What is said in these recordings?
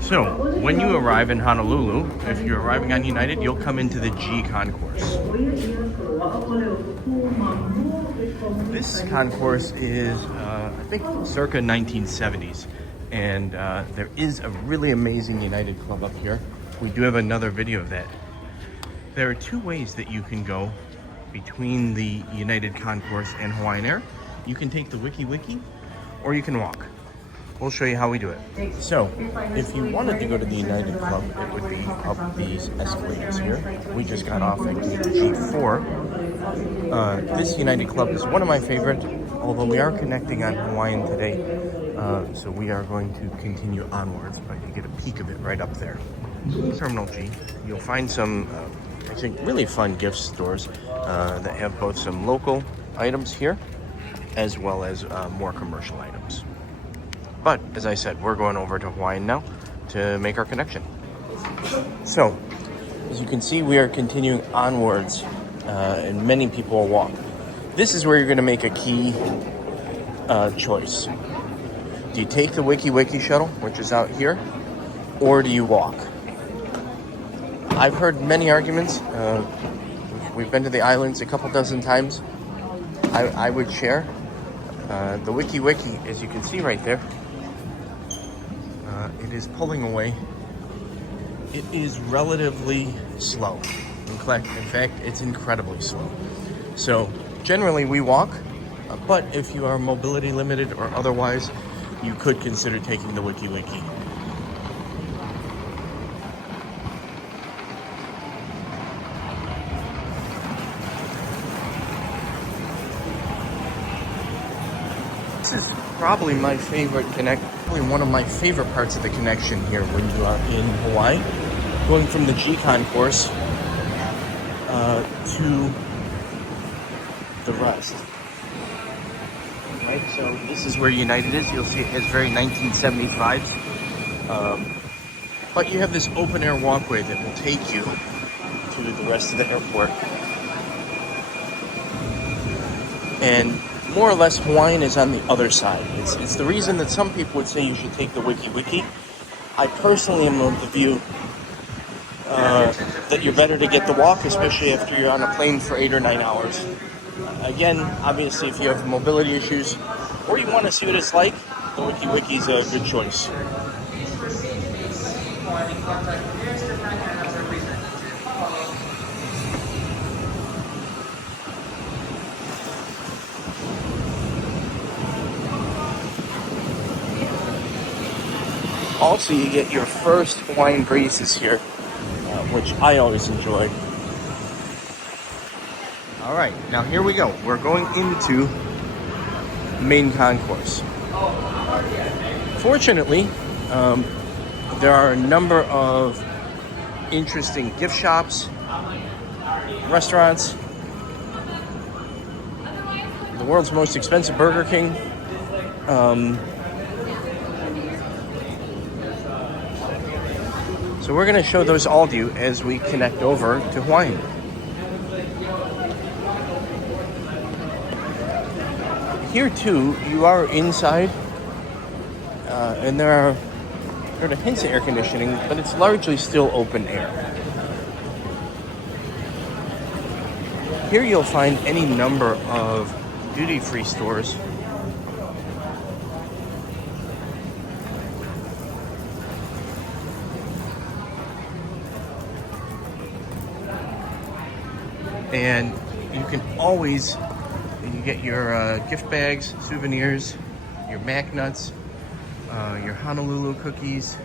So, when you arrive in Honolulu, if you're arriving on United, you'll come into the G concourse. This concourse is, I think, circa 1970s. And there is a really amazing United Club up here. We do have another video of that. There are two ways that you can go between the United Concourse and Hawaiian Air. You can take the Wiki Wiki, or you can walk. We'll show you how we do it. So, if you wanted to go to the United Club, it would be up these escalators here. We just got off at gate G4. This United Club is one of my favorite, although we are connecting on Hawaiian today. So we are going to continue onwards, but you get a peek of it right up there. Terminal G, you'll find some, I think, really fun gift stores that have both some local items here, as well as more commercial items. But, as I said, we're going over to Hawaiian now to make our connection. So, as you can see, we are continuing onwards, and many people will walk. This is where you're going to make a key choice. Do you take the Wiki Wiki shuttle, which is out here, or do you walk? I've heard many arguments. We've been to the islands a couple dozen times. I would share. The Wiki Wiki, as you can see right there, it is pulling away. It is relatively slow. In fact, it's incredibly slow. So generally we walk, but if you are mobility limited or otherwise, you could consider taking the Wiki Wiki. This is probably my favorite probably one of my favorite parts of the connection here when you are in Hawaii. Going from the G concourse to the rest. Right, so this is where United is. You'll see it has very 1970s vibes. But you have this open air walkway that will take you to the rest of the airport. And more or less Hawaiian is on the other side. It's the reason that some people would say you should take the Wiki Wiki. I personally am of the view that you're better to get the walk, especially after you're on a plane for 8 or 9 hours. Again, obviously, if you have mobility issues or you want to see what it's like, the Wiki Wiki is a good choice. Also, you get your first Hawaiian breezes here, which I always enjoy. All right, now here we go. We're going into the main concourse. Fortunately, there are a number of interesting gift shops, restaurants, the world's most expensive Burger King. So we're going to show those all to you as we connect over to Hawaiian. Here too, you are inside, and there are hints of air conditioning, but it's largely still open air. Here you'll find any number of duty-free stores. And you can always, you get your gift bags, souvenirs, your Mac nuts, your Honolulu cookies,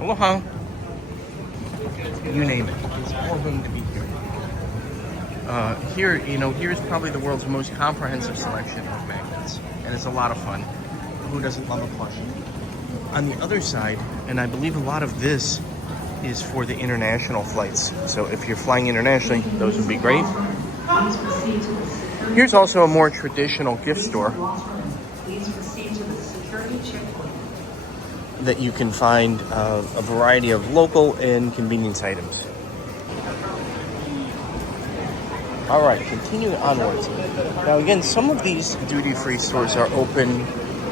aloha, you name it. It's all going to be here. Here's probably the world's most comprehensive selection of magnets, and it's a lot of fun. Who doesn't love a plushie? On the other side, and I believe a lot of this is for the international flights. So if you're flying internationally, those would be great. Here's also a more traditional gift store that you can find a variety of local and convenience items. All right, continuing onwards. Now again, some of these duty-free stores are open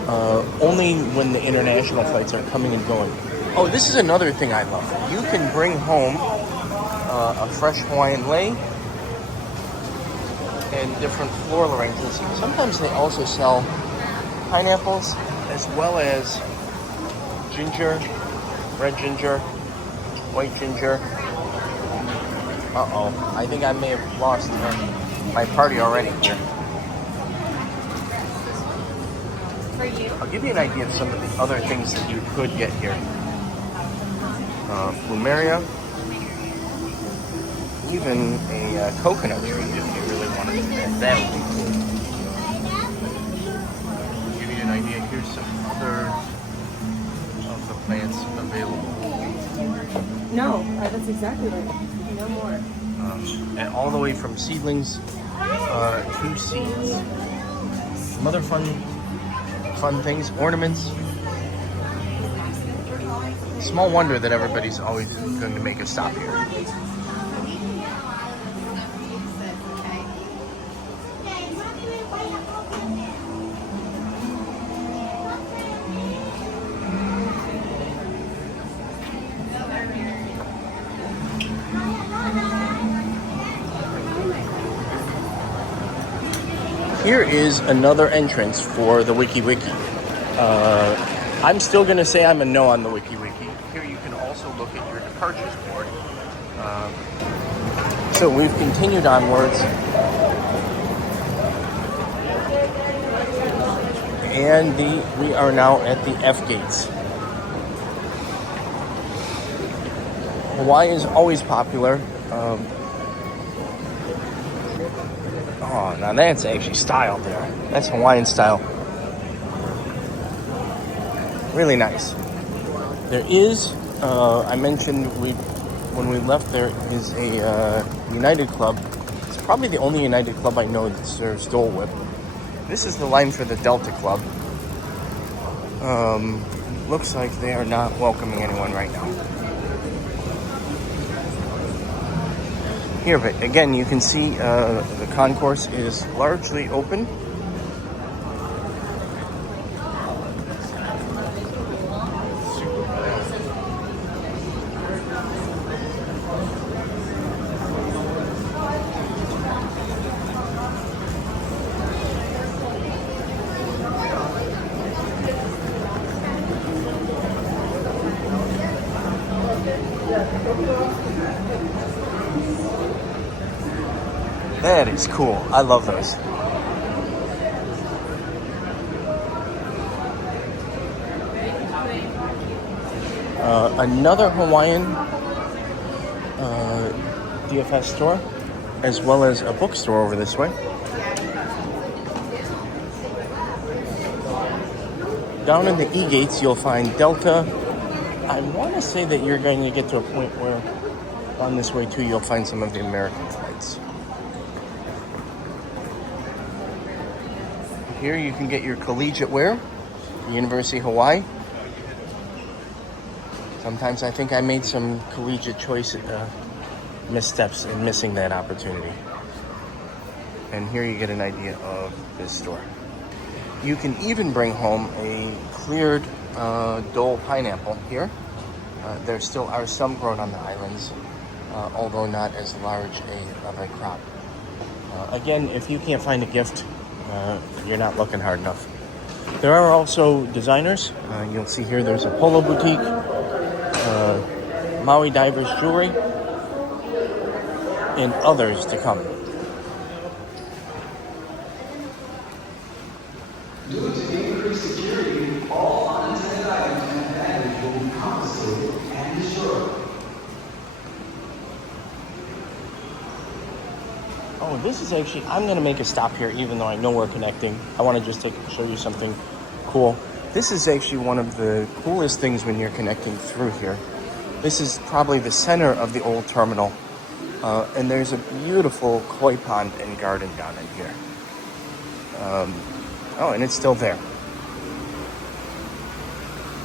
only when the international flights are coming and going. Oh, this is another thing I love. You can bring home a fresh Hawaiian lei and different floral arrangements. Sometimes they also sell pineapples as well as ginger, red ginger, white ginger. Uh-oh, I think I may have lost my party already here. I'll give you an idea of some of the other things that you could get here. Plumeria, even a coconut tree if you really wanted to. That would be cool. To give you an idea, here's some other of the plants available. No, that's exactly right. No more. And all the way from seedlings to seeds. Some other fun things, ornaments. Small wonder that everybody's always going to make a stop here. Here is another entrance for the WikiWiki. I'm still going to say I'm a no on the WikiWiki. Here you can also look at your departures board. So we've continued onwards. And we are now at the F gates. Hawaii is always popular. Oh, now that's actually style there. That's Hawaiian style. Really nice. There is, I mentioned when we left, there is a United Club. It's probably the only United Club I know that serves Dole Whip. This is the line for the Delta Club. Looks like they are not welcoming anyone right now. Here, but again, you can see the concourse is largely open. That is cool. I love those. Another Hawaiian DFS store, as well as a bookstore over this way. Down in the E-gates, you'll find Delta. I want to say that you're going to get to a point where on this way too, you'll find some of the American flights. Here you can get your collegiate wear, University of Hawaii. Sometimes I think I made some collegiate choice missteps in missing that opportunity. And here you get an idea of this store. You can even bring home a cleared Dole pineapple here. There still are some grown on the islands, although not as large of a crop. Again, if you can't find a gift, you're not looking hard enough. There are also designers. You'll see here there's a polo boutique, Maui Divers Jewelry, and others to come. Due to increased security, all unintended items and damage will be confiscated and destroyed. Oh, this is actually, I'm going to make a stop here even though I know we're connecting. I want to just show you something cool. This is actually one of the coolest things when you're connecting through here. This is probably the center of the old terminal. And there's a beautiful koi pond and garden down in here. Oh, and it's still there.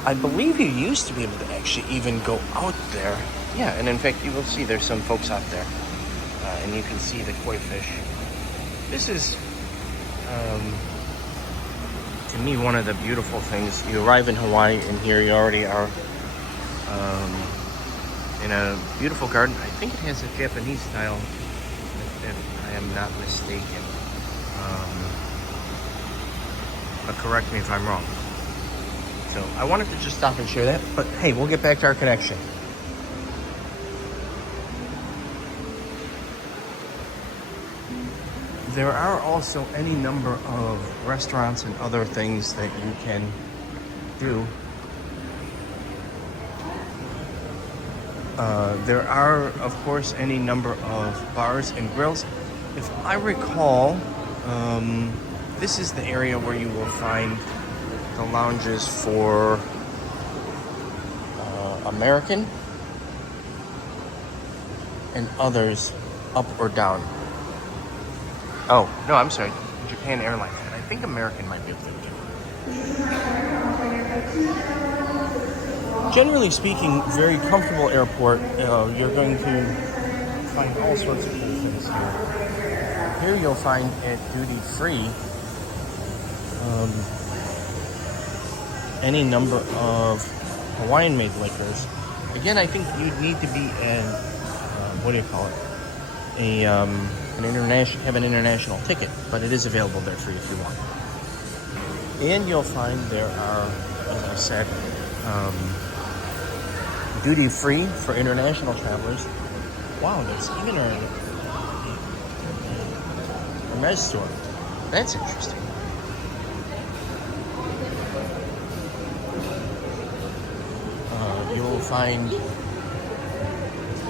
I believe you used to be able to actually even go out there. Yeah, and in fact, you will see there's some folks out there. And you can see the koi fish. This is to me, one of the beautiful things. You arrive in Hawaii, and here you already are in a beautiful garden. I think it has a Japanese style, if I am not mistaken. But correct me if I'm wrong. So I wanted to just stop and share that. But hey, we'll get back to our connection. There are also any number of restaurants and other things that you can do. There are, of course, any number of bars and grills. If I recall, this is the area where you will find the lounges for American and others up or down. Oh, no, I'm sorry. Japan Airlines. And I think American might be up there too. Generally speaking, very comfortable airport. You're going to find all sorts of cool things here. Here you'll find at duty free any number of Hawaiian-made liquors. Again, I think you'd need to be what do you call it? Have an international ticket, but it is available there for you if you want. And you'll find there are, as I said, duty free for international travelers. Wow, there's even a Hermes store. That's interesting. You'll find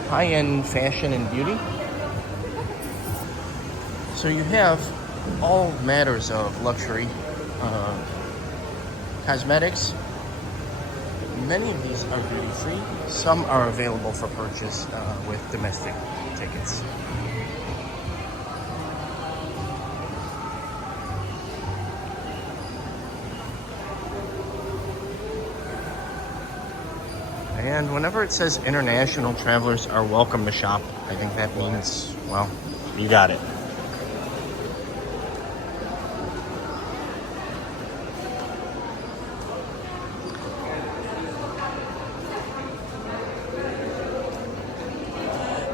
high-end fashion and beauty. So you have all matters of luxury, cosmetics. Many of these are duty-free. Some are available for purchase with domestic tickets. And whenever it says international travelers are welcome to shop, I think that means, well, you got it.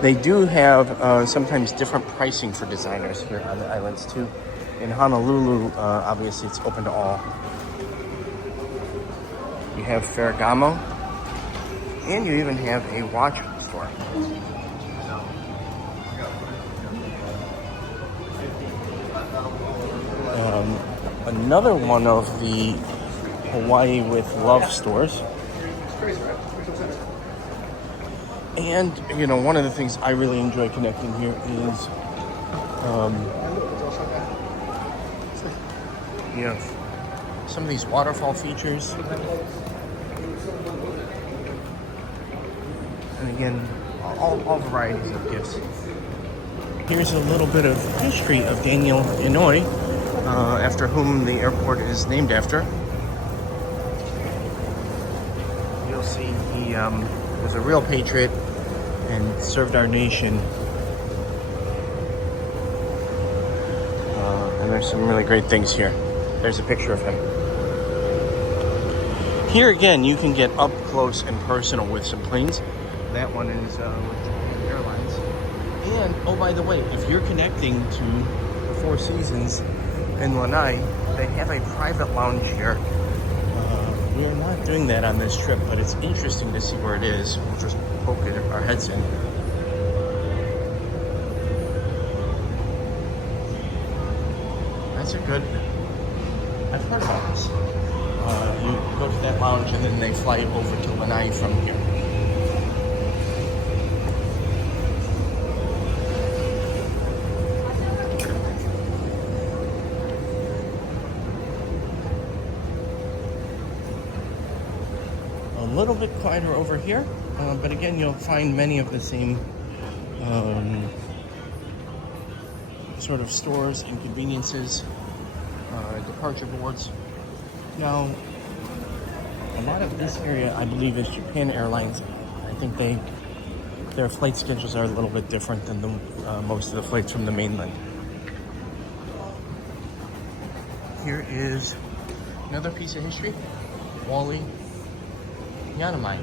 They do have sometimes different pricing for designers here on the islands too. In Honolulu, obviously it's open to all. You have Ferragamo, and you even have a watch store. Another one of the Hawaii with Love stores. And, you know, one of the things I really enjoy connecting here is, you know, some of these waterfall features. And again, all varieties of gifts. Here's a little bit of history of Daniel Inouye, after whom the airport is named after. You'll see he was a real patriot and served our nation. And there's some really great things here. There's a picture of him. Here again, you can get up close and personal with some planes. That one is with Japan Airlines. And, oh, by the way, if you're connecting to the Four Seasons in Lanai, they have a private lounge here. We are not doing that on this trip, but it's interesting to see where it is. We'll just poke our heads in. That's a good... I've heard about this. You go to that lounge and then they fly over to Lanai from here. A little bit quieter over here, but again, you'll find many of the same sort of stores and conveniences, departure boards. Now, a lot of this area, I believe, is Japan Airlines. I think their flight schedules are a little bit different than most of the flights from the mainland. Here is Another piece of history. Wally Yanamai.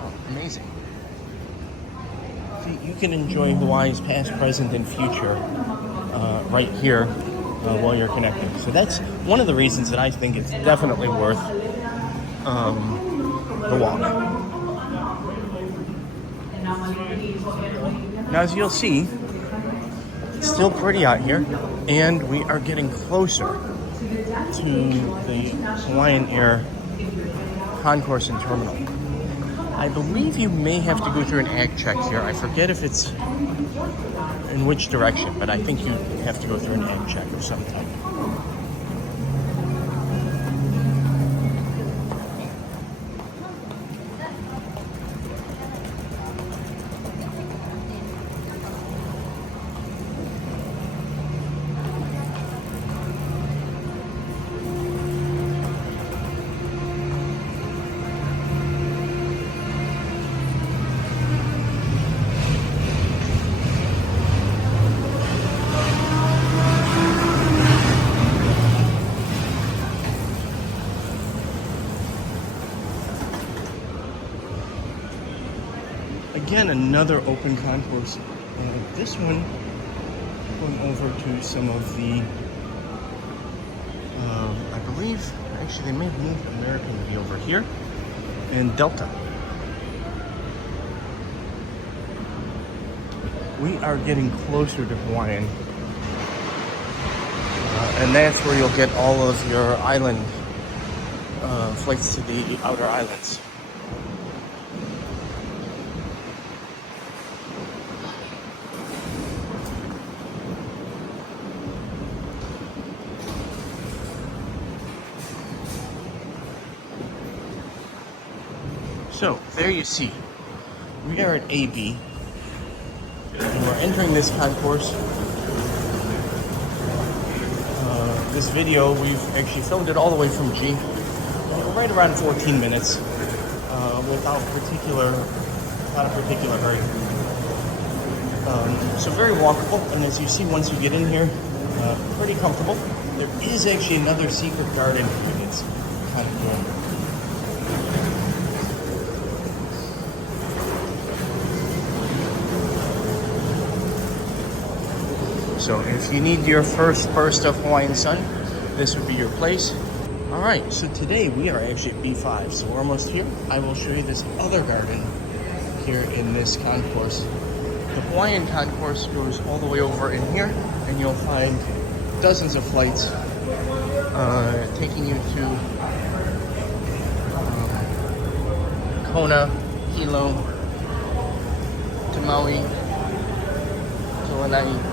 Oh, amazing. See, you can enjoy Hawaii's past, present, and future right here while you're connecting. So that's one of the reasons that I think it's definitely worth the walk. Now, as you'll see, it's still pretty out here, and we are getting closer to the Hawaiian Air concourse and terminal. I believe you may have to go through an ag check here. I forget if it's in which direction, but I think you have to go through an ag check of some type. Again, another open concourse. This one going over to some of the, I believe, actually they may have moved American to be over here, and Delta. We are getting closer to Hawaiian, and that's where you'll get all of your island flights to the outer islands. So, there you see, we are at AB, and we're entering this concourse. This video, we've actually filmed it all the way from G, right around 14 minutes, without a particular hurry. So very walkable, and as you see, once you get in here, pretty comfortable. There is actually another secret garden here. It's kind of cool. So if you need your first burst of Hawaiian sun, this would be your place. All right, so today we are actually at B5, so we're almost here. I will show you this other garden here in this concourse. The Hawaiian concourse goes all the way over in here, and you'll find dozens of flights taking you to Kona, Hilo, to Maui, to Lanai,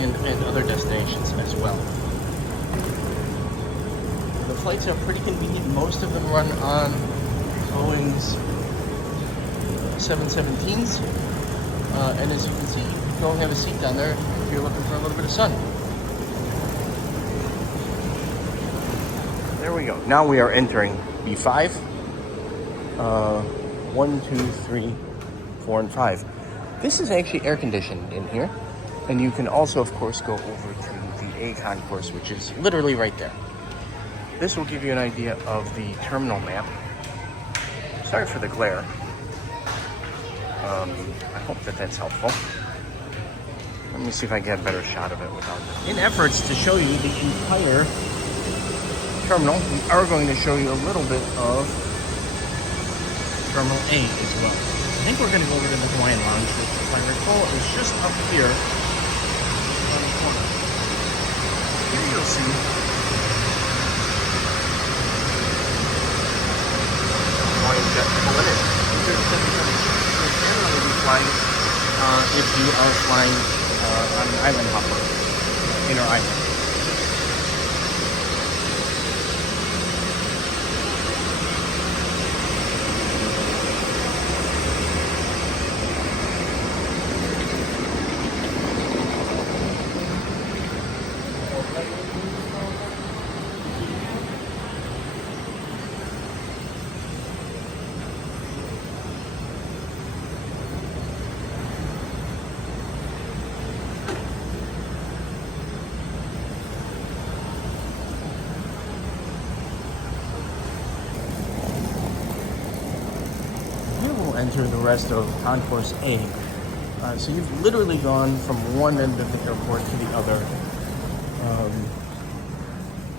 and other destinations as well. The flights are pretty convenient. Most of them run on Boeing's 717s, and as you can see, you don't have a seat down there if you're looking for a little bit of sun. There we go. Now we are entering B5. 1, 2, 3, 4, and 5. This is actually air conditioned in here. And you can also, of course, go over to the A concourse, which is literally right there. This will give you an idea of the terminal map. Sorry for the glare. I hope that that's helpful. Let me see if I can get a better shot of it without it. In efforts to show you the entire terminal, we are going to show you a little bit of Terminal A as well. I think we're going to go over to the Hawaiian Lounge, which, if I recall, is just up here. Here you'll see Hawaiian jet pulling in. These are the 777s that generally be flying if you are flying on an island hopper, inner island. enter the rest of Concourse A. So you've literally gone from one end of the airport to the other.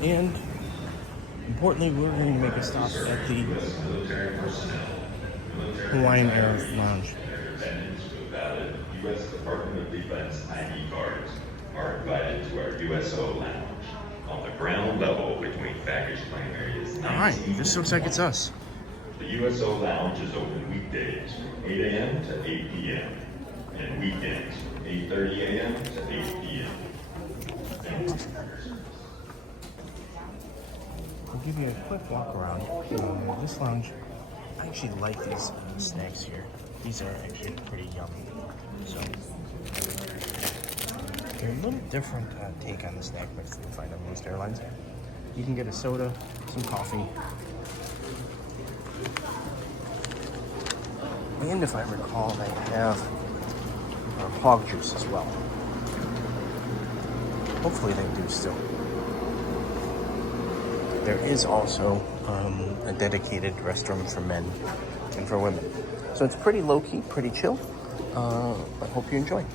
And importantly, we're going to make a stop at the Hawaiian Air Lounge. Valid U.S. Department of Defense ID cards are invited to our USO lounge on the ground level between baggage claim areas 19. All right, this looks like it's us. The USO lounge is open weekdays from 8 a.m. to 8 p.m. and weekends from 8:30 a.m. to 8 p.m. I'll give you a quick walk around. This lounge, I actually like these snacks here. These are actually pretty yummy. So they're a little different take on the snack mix than you find on most airlines. You can get a soda, some coffee, and if I recall, they have hog juice as well. Hopefully they do still. There is also a dedicated restroom for men and for women. So it's pretty low-key, pretty chill. I hope you enjoy.